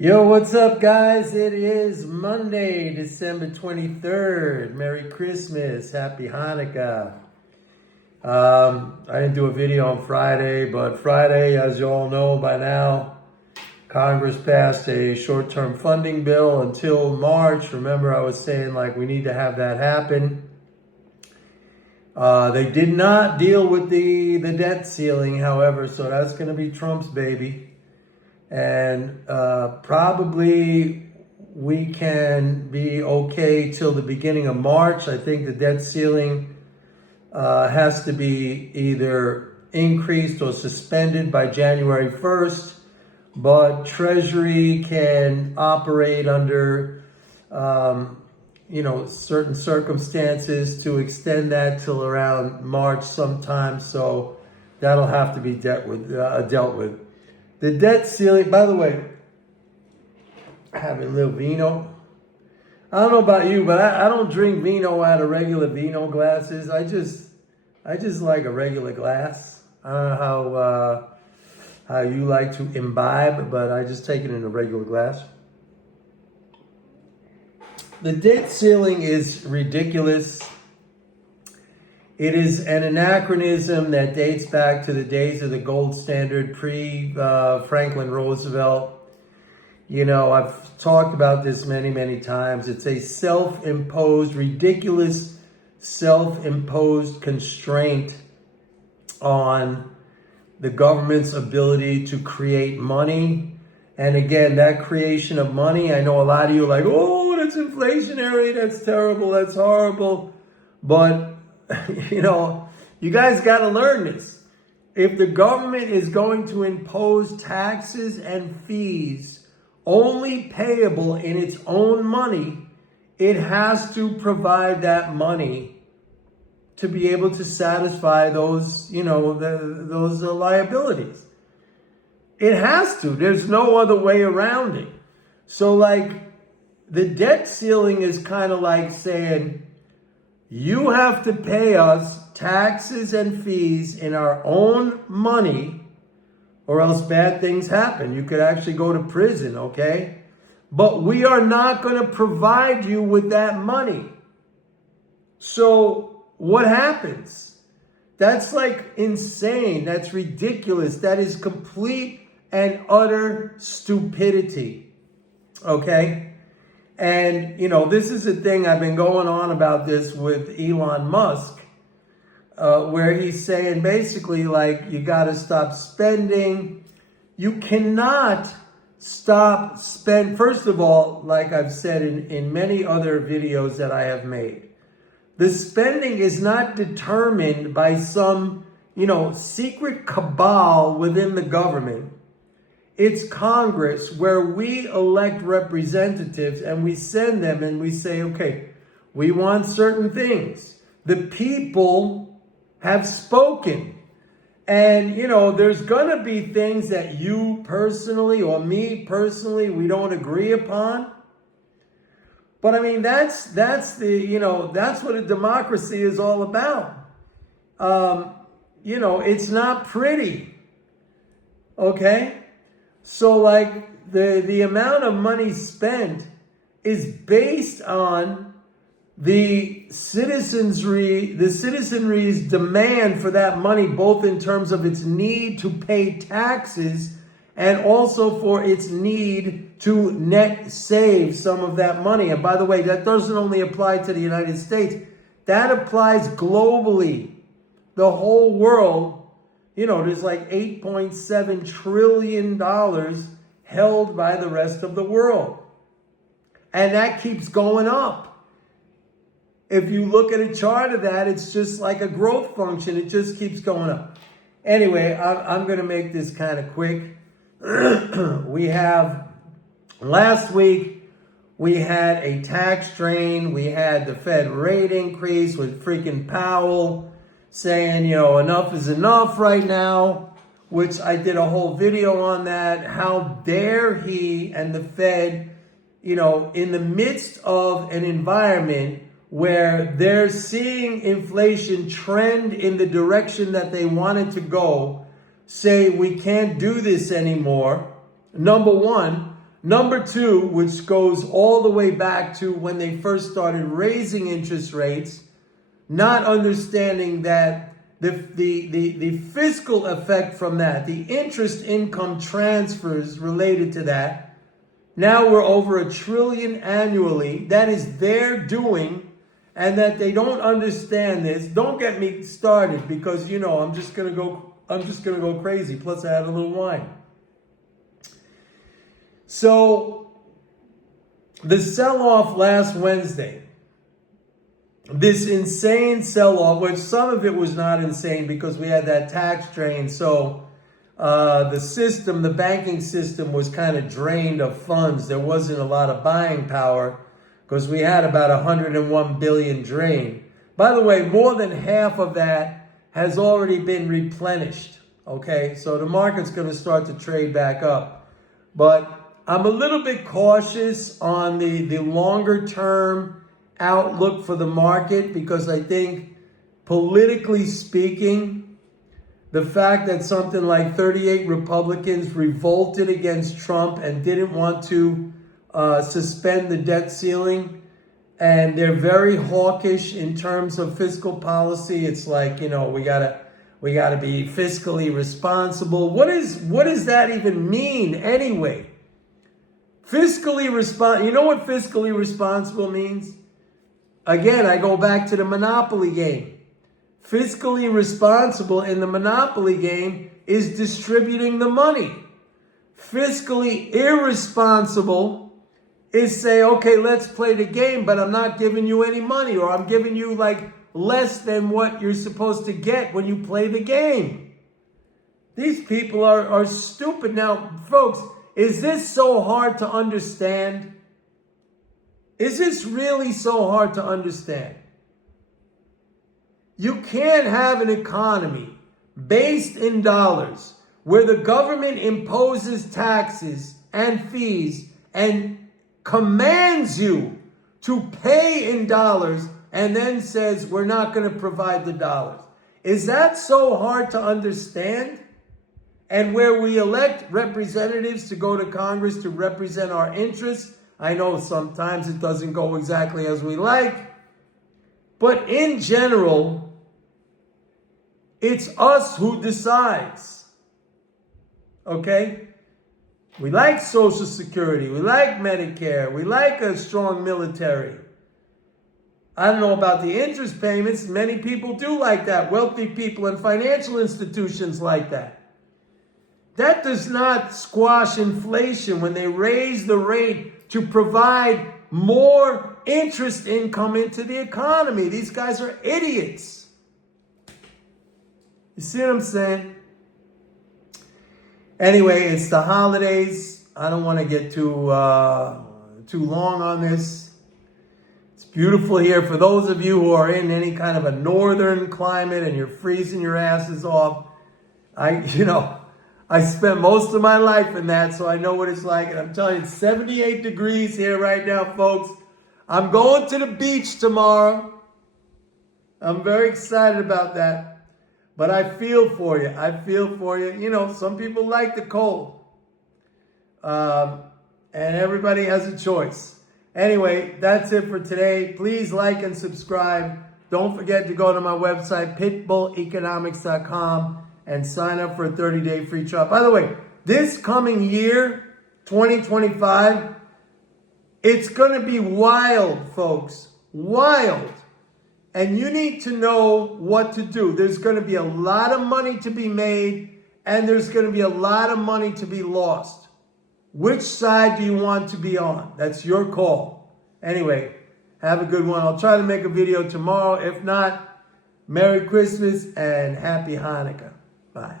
Yo, what's up, guys? It is Monday, December 23rd. Merry Christmas. Happy Hanukkah. I didn't do a video on Friday, but Friday, as you all know by now, Congress passed a short-term funding bill until March. Remember, I was saying, we need to have that happen. They did not deal with the debt ceiling, however, so that's going to be Trump's baby. And probably we can be okay till the beginning of March. I think the debt ceiling has to be either increased or suspended by January 1st. But Treasury can operate under, certain circumstances to extend that till around March sometime. So that'll have to be dealt with. The debt ceiling, by the way, having a little vino. I don't know about you, but I don't drink vino out of regular vino glasses. I just like a regular glass. I don't know how you like to imbibe, but I just take it in a regular glass. The debt ceiling is ridiculous. It is an anachronism that dates back to the days of the gold standard, pre-Franklin Roosevelt. You know, I've talked about this many, many times. It's a self-imposed, ridiculous, self-imposed constraint on the government's ability to create money. And again, that creation of money, I know a lot of you are like, oh, that's inflationary, that's terrible, that's horrible. But you guys got to learn this. If the government is going to impose taxes and fees only payable in its own money, it has to provide that money to be able to satisfy those, those liabilities. It has to. There's no other way around it. So the debt ceiling is kind of like saying, you have to pay us taxes and fees in our own money, or else bad things happen. You could actually go to prison, okay? But we are not going to provide you with that money. So what happens? That's insane. That's ridiculous. That is complete and utter stupidity, okay? And, this is the thing, I've been going on about this with Elon Musk, where he's saying basically you got to stop spending. You cannot stop spend. First of all, like I've said in many other videos that I have made, the spending is not determined by some, secret cabal within the government. It's Congress, where we elect representatives and we send them and we say, okay, we want certain things. The people have spoken. And, there's going to be things that you personally or me personally, we don't agree upon. But I mean, that's what a democracy is all about. It's not pretty. Okay? So the amount of money spent is based on the citizenry's demand for that money, both in terms of its need to pay taxes and also for its need to net save some of that money. And by the way, that doesn't only apply to the United States. That applies globally. The whole world. There's $8.7 trillion held by the rest of the world. And that keeps going up. If you look at a chart of that, it's just like a growth function. It just keeps going up. Anyway, I'm going to make this kind of quick. Last week, we had a tax strain. We had the Fed rate increase with freaking Powell saying, enough is enough right now, which I did a whole video on that. How dare he and the Fed, in the midst of an environment where they're seeing inflation trend in the direction that they wanted to go, say we can't do this anymore. Number one. Number two, which goes all the way back to when they first started raising interest rates, not understanding that the fiscal effect from that, the interest income transfers related to that, now we're over $1 trillion annually. That is their doing, and that they don't understand this. Don't get me started, because I'm just gonna go crazy. Plus, I had a little wine. So, the sell-off last Wednesday, this insane sell-off, which some of it was not insane because we had that tax drain. So, the banking system was kind of drained of funds. There wasn't a lot of buying power because we had about 101 billion drained. By the way, more than half of that has already been replenished. Okay, so the market's going to start to trade back up. But I'm a little bit cautious on the longer term outlook for the market, because I think, politically speaking, the fact that something like 38 Republicans revolted against Trump and didn't want to suspend the debt ceiling, and they're very hawkish in terms of fiscal policy. It's like, we gotta be fiscally responsible. What does that even mean anyway? You know what fiscally responsible means? Again, I go back to the Monopoly game. Fiscally responsible in the Monopoly game is distributing the money. Fiscally irresponsible is say, okay, let's play the game, but I'm not giving you any money, or I'm giving you like less than what you're supposed to get when you play the game. These people are stupid. Now, folks, is this so hard to understand? Is this really so hard to understand? You can't have an economy based in dollars where the government imposes taxes and fees and commands you to pay in dollars and then says we're not going to provide the dollars. Is that so hard to understand? And where we elect representatives to go to Congress to represent our interests, I know sometimes it doesn't go exactly as we like, but in general, it's us who decides. Okay? We like Social Security, we like Medicare, we like a strong military. I don't know about the interest payments. Many people do like that. Wealthy people and financial institutions like that. That does not squash inflation when they raise the rate to provide more interest income into the economy. These guys are idiots. You see what I'm saying? Anyway, it's the holidays. I don't want to get too long on this. It's beautiful here. For those of you who are in any kind of a northern climate and you're freezing your asses off, I spent most of my life in that, so I know what it's like. And I'm telling you, it's 78 degrees here right now, folks. I'm going to the beach tomorrow. I'm very excited about that. But I feel for you. I feel for you. Some people like the cold. And everybody has a choice. Anyway, that's it for today. Please like and subscribe. Don't forget to go to my website, pitbulleconomics.com. and sign up for a 30-day free trial. By the way, this coming year, 2025, it's going to be wild, folks. Wild. And you need to know what to do. There's going to be a lot of money to be made, and there's going to be a lot of money to be lost. Which side do you want to be on? That's your call. Anyway, have a good one. I'll try to make a video tomorrow. If not, Merry Christmas and Happy Hanukkah. Bye.